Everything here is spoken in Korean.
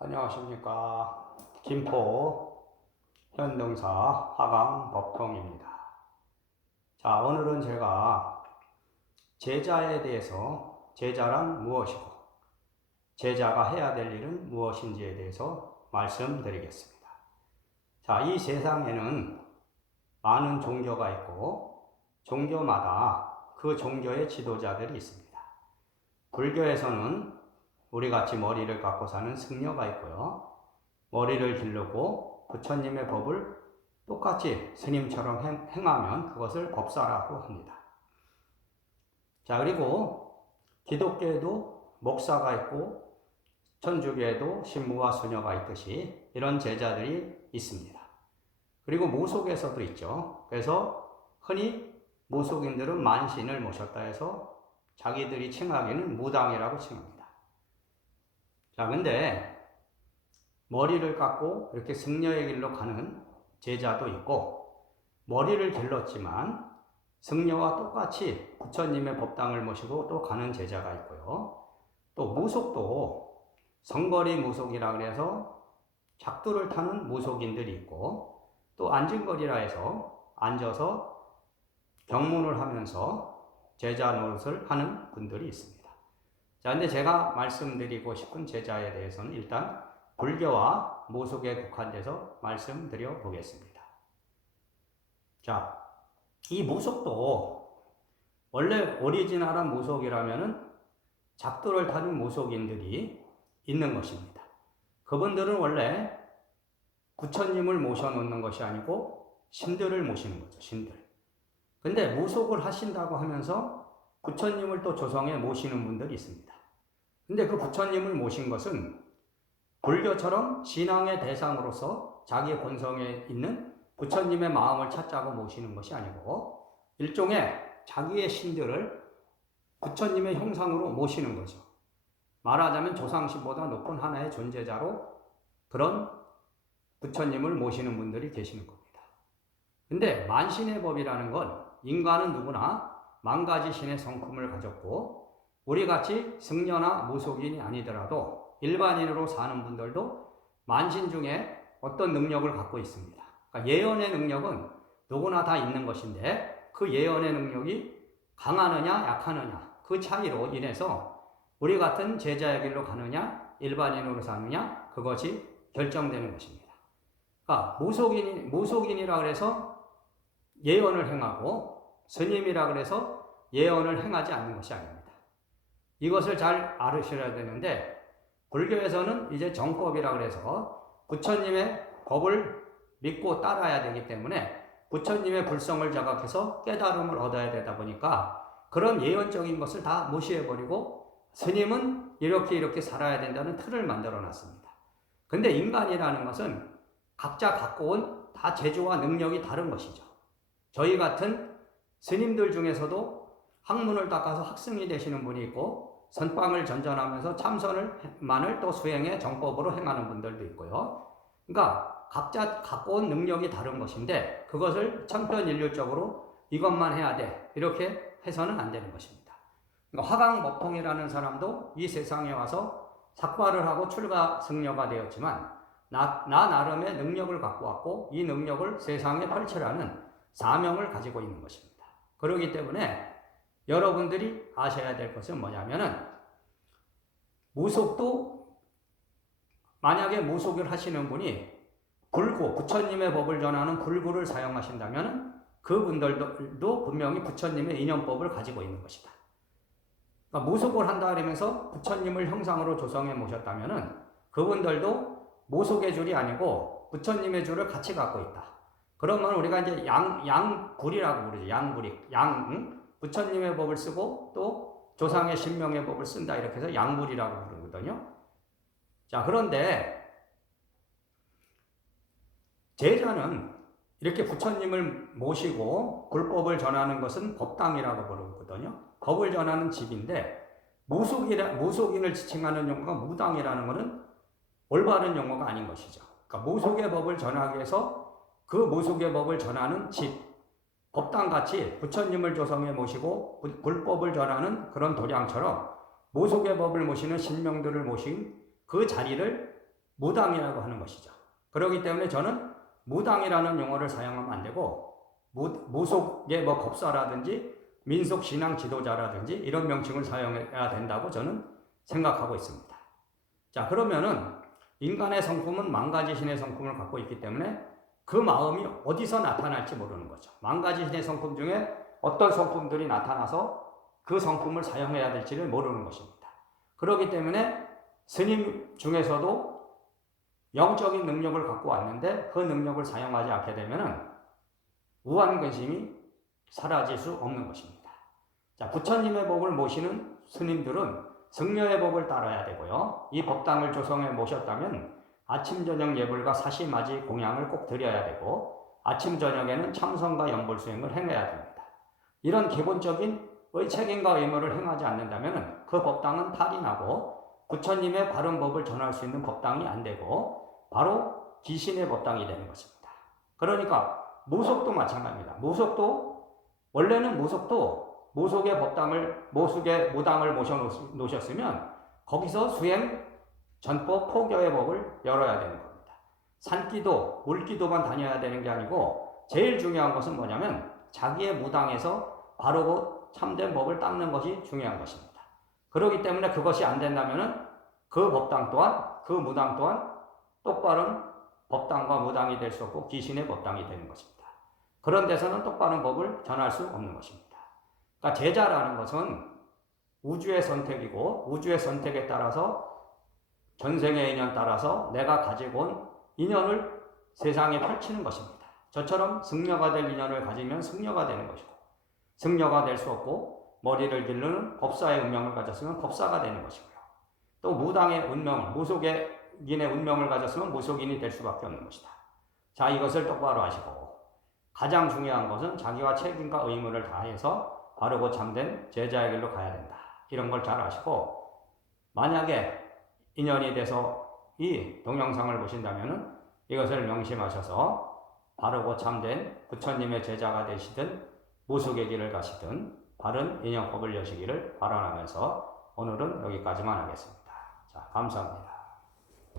안녕하십니까. 김포 현등사 하강 법통입니다. 자, 오늘은 제가 제자에 대해서 제자란 무엇이고 제자가 해야 될 일은 무엇인지에 대해서 말씀드리겠습니다. 자, 이 세상에는 많은 종교가 있고 종교마다 그 종교의 지도자들이 있습니다. 불교에서는 우리같이 머리를 갖고 사는 승려가 있고요. 머리를 기르고 부처님의 법을 똑같이 스님처럼 행하면 그것을 법사라고 합니다. 자, 그리고 기독교에도 목사가 있고 천주교에도 신부와 수녀가 있듯이 이런 제자들이 있습니다. 그리고 무속에서도 있죠. 그래서 흔히 무속인들은 만신을 모셨다 해서 자기들이 칭하기는 무당이라고 칭합니다. 자, 근데 머리를 깎고 이렇게 승려의 길로 가는 제자도 있고 머리를 길렀지만 승려와 똑같이 부처님의 법당을 모시고 또 가는 제자가 있고요. 또 무속도 성거리 무속이라 그래서 작두를 타는 무속인들이 있고 또 앉은거리라 해서 앉아서 경문을 하면서 제자 노릇을 하는 분들이 있습니다. 자, 근데 제가 말씀드리고 싶은 제자에 대해서는 일단 불교와 무속에 국한돼서 말씀드려 보겠습니다. 자, 이 무속도 원래 오리지널한 무속이라면은 작두를 타는 무속인들이 있는 것입니다. 그분들은 원래 부처님을 모셔놓는 것이 아니고 신들을 모시는 거죠, 신들. 근데 무속을 하신다고 하면서 부처님을 또 조성해 모시는 분들이 있습니다. 근데 그 부처님을 모신 것은 불교처럼 신앙의 대상으로서 자기 본성에 있는 부처님의 마음을 찾자고 모시는 것이 아니고 일종의 자기의 신들을 부처님의 형상으로 모시는 거죠. 말하자면 조상신보다 높은 하나의 존재자로 그런 부처님을 모시는 분들이 계시는 겁니다. 근데 만신의 법이라는 건 인간은 누구나 만 가지 신의 성품을 가졌고 우리같이 승려나 무속인이 아니더라도 일반인으로 사는 분들도 만신 중에 어떤 능력을 갖고 있습니다. 그러니까 예언의 능력은 누구나 다 있는 것인데 그 예언의 능력이 강하느냐 약하느냐 그 차이로 인해서 우리 같은 제자의 길로 가느냐 일반인으로 사느냐 그것이 결정되는 것입니다. 그러니까 무속인이라 그래서 예언을 행하고 스님이라 그래서 예언을 행하지 않는 것이 아닙니다. 이것을 잘 알으셔야 되는데 불교에서는 이제 정법이라 그래서 부처님의 법을 믿고 따라야 되기 때문에 부처님의 불성을 자각해서 깨달음을 얻어야 되다 보니까 그런 예언적인 것을 다 무시해버리고 스님은 이렇게 살아야 된다는 틀을 만들어 놨습니다. 근데 인간이라는 것은 각자 갖고 온 다 재주와 능력이 다른 것이죠. 저희 같은 스님들 중에서도 학문을 닦아서 학승이 되시는 분이 있고 선방을 전전하면서 참선만을 또 수행해 정법으로 행하는 분들도 있고요. 그러니까 각자 갖고 온 능력이 다른 것인데 그것을 천편일률적으로 이것만 해야 돼 이렇게 해서는 안 되는 것입니다. 그러니까 화강법통이라는 사람도 이 세상에 와서 삭발을 하고 출가 승려가 되었지만 나 나름의 능력을 갖고 왔고 이 능력을 세상에 펼치라는 사명을 가지고 있는 것입니다. 그렇기 때문에 여러분들이 아셔야 될 것은 뭐냐면은 무속도 만약에 무속을 하시는 분이 불구, 부처님의 법을 전하는 불구를 사용하신다면 그분들도 분명히 부처님의 인연법을 가지고 있는 것이다. 그러니까 무속을 한다 그러면서 부처님을 형상으로 조성해 모셨다면 그분들도 무속의 줄이 아니고 부처님의 줄을 같이 갖고 있다. 그러면 우리가 이제 양불이라고 부르죠. 양불이. 부처님의 법을 쓰고 또 조상의 신명의 법을 쓴다. 이렇게 해서 양불이라고 부르거든요. 자, 그런데 제자는 이렇게 부처님을 모시고 불법을 전하는 것은 법당이라고 부르거든요. 법을 전하는 집인데 무속인을 지칭하는 용어가 무당이라는 것은 올바른 용어가 아닌 것이죠. 그러니까 무속의 법을 전하기 위해서 그 무속의 법을 전하는 집, 법당같이 부처님을 조성해 모시고 불법을 전하는 그런 도량처럼 무속의 법을 모시는 신명들을 모신 그 자리를 무당이라고 하는 것이죠. 그렇기 때문에 저는 무당이라는 용어를 사용하면 안 되고 무속의 뭐 법사라든지 민속 신앙 지도자라든지 이런 명칭을 사용해야 된다고 저는 생각하고 있습니다. 자, 그러면은 인간의 성품은 만 가지 신의 성품을 갖고 있기 때문에 그 마음이 어디서 나타날지 모르는 거죠. 만 가지 신의 성품 중에 어떤 성품들이 나타나서 그 성품을 사용해야 될지를 모르는 것입니다. 그렇기 때문에 스님 중에서도 영적인 능력을 갖고 왔는데 그 능력을 사용하지 않게 되면 우환근심이 사라질 수 없는 것입니다. 자, 부처님의 법을 모시는 스님들은 승려의 법을 따라야 되고요. 이 법당을 조성해 모셨다면 아침 저녁 예불과 사시맞이 공양을 꼭 드려야 되고 아침 저녁에는 참선과 연불 수행을 행해야 됩니다. 이런 기본적인 책임과 의무를 행하지 않는다면 그 법당은 탈이 나고 부처님의 바른 법을 전할 수 있는 법당이 안 되고 바로 귀신의 법당이 되는 것입니다. 그러니까 무속도 마찬가지입니다. 원래는 무속의 법당을, 무속의 무당을 모셔놓으셨으면 거기서 수행, 전법, 포교의 법을 열어야 되는 겁니다. 산기도, 물기도만 다녀야 되는 게 아니고 제일 중요한 것은 뭐냐면 자기의 무당에서 바르고 참된 법을 닦는 것이 중요한 것입니다. 그렇기 때문에 그것이 안 된다면 그 법당 또한, 그 무당 또한 똑바른 법당과 무당이 될 수 없고 귀신의 법당이 되는 것입니다. 그런 데서는 똑바른 법을 전할 수 없는 것입니다. 그러니까 제자라는 것은 우주의 선택이고 우주의 선택에 따라서 전생의 인연 따라서 내가 가지고 온 인연을 세상에 펼치는 것입니다. 저처럼 승려가 될 인연을 가지면 승려가 되는 것이고 승려가 될 수 없고 머리를 기르는 법사의 운명을 가졌으면 법사가 되는 것이고요. 또 무당의 운명, 무속인의 운명을 가졌으면 무속인이 될 수밖에 없는 것이다. 자, 이것을 똑바로 아시고 가장 중요한 것은 자기와 책임과 의무를 다해서 바르고 참된 제자의 길로 가야 된다. 이런 걸 잘 아시고 만약에 인연이 돼서 이 동영상을 보신다면 이것을 명심하셔서 바르고 참된 부처님의 제자가 되시든 무속의 길을 가시든 바른 인연법을 여시기를 바라면서 오늘은 여기까지만 하겠습니다. 자, 감사합니다.